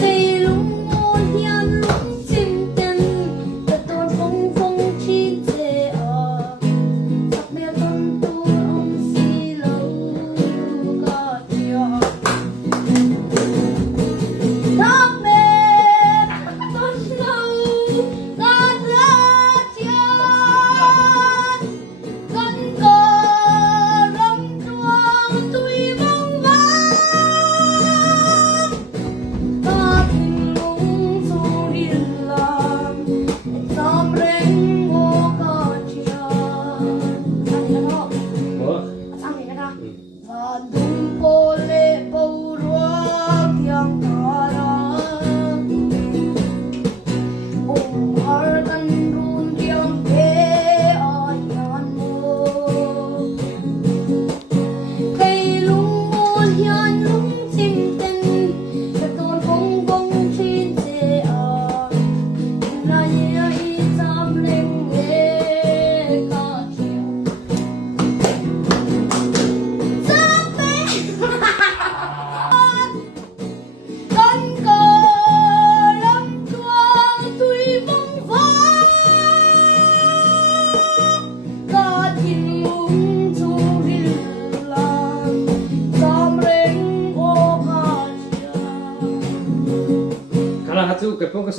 cây lúng ô hiền lúng chim tênแต่ตัวคงคิดเจอสักเบียต้นตัวองสีเหลาก็เดียวทับเบ็ดต้นเหลาก็เดือดเจียนกันก็รำตัวตุยบังบ้าก็ทิ้งลงสู่ดินลามตามเร่งโมก็เจียนอันนี้นะพ่อ Ủa? อันนี้นะ và đúng cô lệ bầu ruộng yang tara har kan run yang ke ayan mo cây lung mo hian lung chim ten ta ton bong chin che a na ya i sam leng e ka chia con cờ lâm chuông tuy vong vó có tình mùng chu đi làm xóm reng ô ca chia Kalau hatu kepung ke